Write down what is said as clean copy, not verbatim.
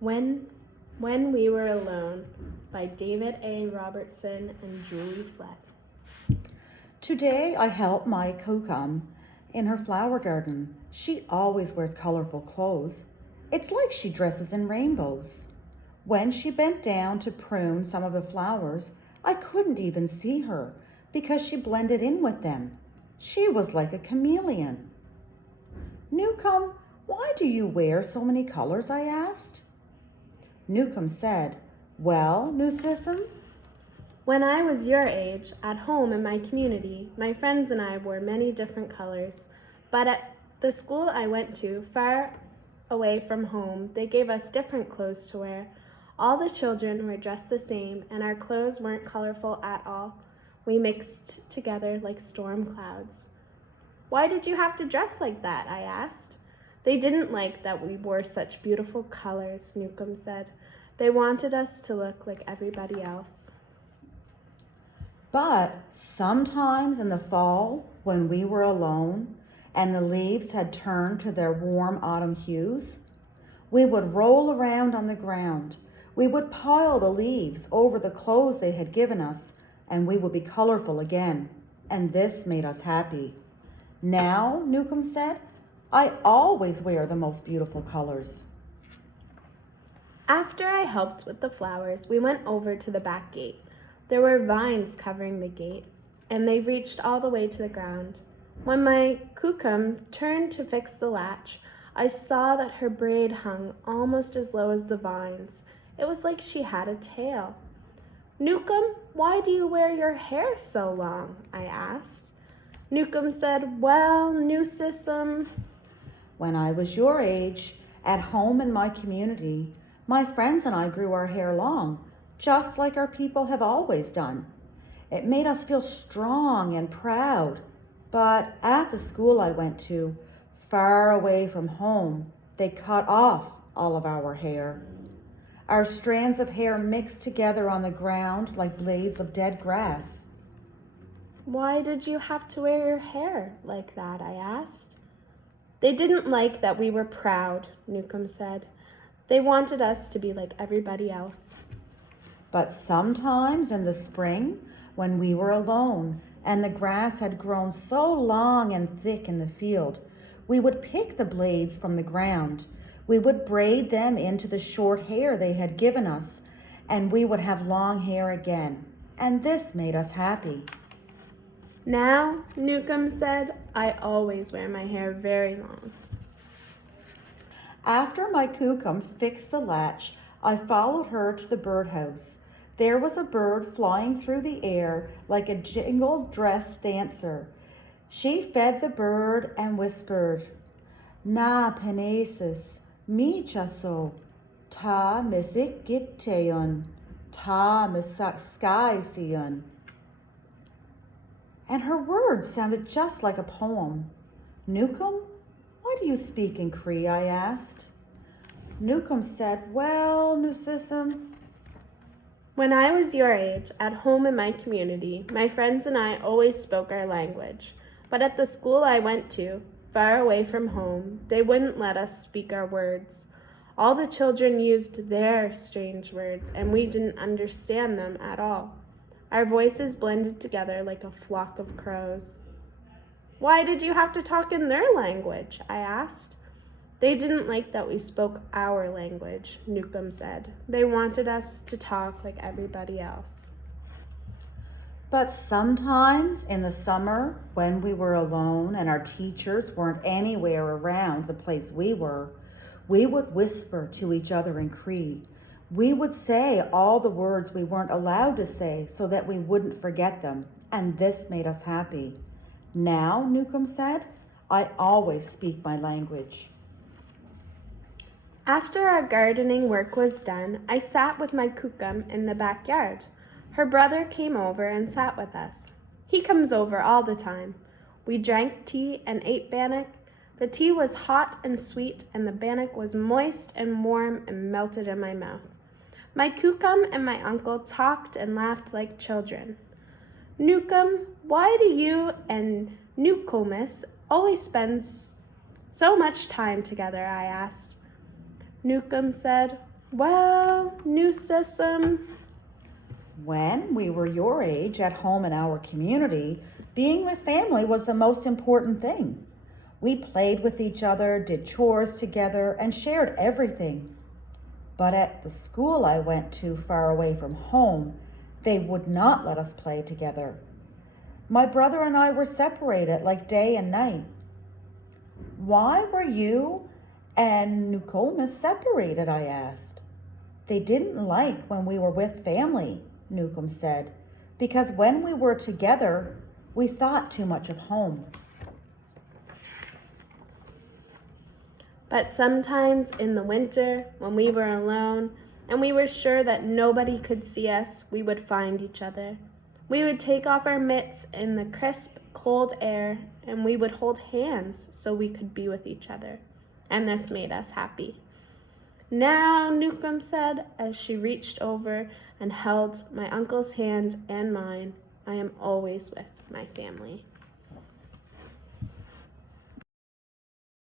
When We Were Alone by David Robertson and Julie Flett. Today I help my Kukum in her flower garden. She always wears colorful clothes. It's like she dresses in rainbows. When she bent down to prune some of the flowers, I couldn't even see her because she blended in with them. She was like a chameleon. Newcomb, why do you wear so many colors? I asked. Newcomb said, well, Newsism, When I was your age, at home in my community, my friends and I wore many different colors. But at the school I went to, far away from home, they gave us different clothes to wear. All the children were dressed the same, and our clothes weren't colorful at all. We mixed together like storm clouds. Why did you have to dress like that? I asked. They didn't like that we wore such beautiful colors, Newcomb said. They wanted us to look like everybody else. but sometimes in the fall, when we were alone and the leaves had turned to their warm autumn hues, we would roll around on the ground. We would pile the leaves over the clothes they had given us, and we would be colorful again. And this made us happy. Now, Newcomb said, I always wear the most beautiful colors. After I helped with the flowers, we went over to the back gate. There were vines covering the gate, and they reached all the way to the ground. When my Kukum turned to fix the latch, I saw that her braid hung almost as low as the vines. It was like she had a tail. Newcomb, why do you wear your hair so long? I asked. Newcomb said, well, Newsism. When I was your age, at home in my community, my friends and I grew our hair long, just like our people have always done. It made us feel strong and proud. But at the school I went to, far away from home, they cut off all of our hair. Our strands of hair mixed together on the ground like blades of dead grass. Why did you have to wear your hair like that? I asked. They didn't like that we were proud, Newcomb said. They wanted us to be like everybody else. But sometimes in the spring, when we were alone and the grass had grown so long and thick in the field, we would pick the blades from the ground. We would braid them into the short hair they had given us, and we would have long hair again. And this made us happy. Now, Newcomb said, I always wear my hair very long. After my Kukum fixed the latch, I followed her to the birdhouse. There was a bird flying through the air like a jingle-dressed dancer. She fed the bird and whispered, Na penesis, mi chaso, ta misikiteon, ta misaskaision. And her words sounded just like a poem. Newcomb, why do you speak in Cree? I asked. Newcomb said, well, Newsism. When I was your age, at home in my community, my friends and I always spoke our language. But at the school I went to, far away from home, they wouldn't let us speak our words. All the children used their strange words, and we didn't understand them at all. Our voices blended together like a flock of crows. Why did you have to talk in their language? I asked. They didn't like that we spoke our language, Newcomb said. They wanted us to talk like everybody else. But sometimes in the summer, when we were alone and our teachers weren't anywhere around the place we were, we would whisper to each other in Cree. We would say all the words we weren't allowed to say so that we wouldn't forget them, and this made us happy. Now, Newcomb said, I always speak my language. After our gardening work was done, I sat with my Kukum in the backyard. Her brother came over and sat with us. He comes over all the time. We drank tea and ate bannock. The tea was hot and sweet, and the bannock was moist and warm and melted in my mouth. My Kukum and my uncle talked and laughed like children. Newcomb, why do you and Newcomus always spend so much time together? I asked. Newcomb said, Well, new system. When we were your age at home in our community, being with family was the most important thing. We played with each other, did chores together, and shared everything. But at the school I went to far away from home, they would not let us play together. My brother and I were separated like day and night. Why were you and Nukomis separated? I asked. They didn't like when we were with family, Newcomb said, because when we were together, we thought too much of home. But sometimes in the winter, when we were alone and we were sure that nobody could see us, we would find each other. We would take off our mitts in the crisp, cold air, and we would hold hands so we could be with each other. And this made us happy. Now, Newcomb said, as she reached over and held my uncle's hand and mine, I am always with my family.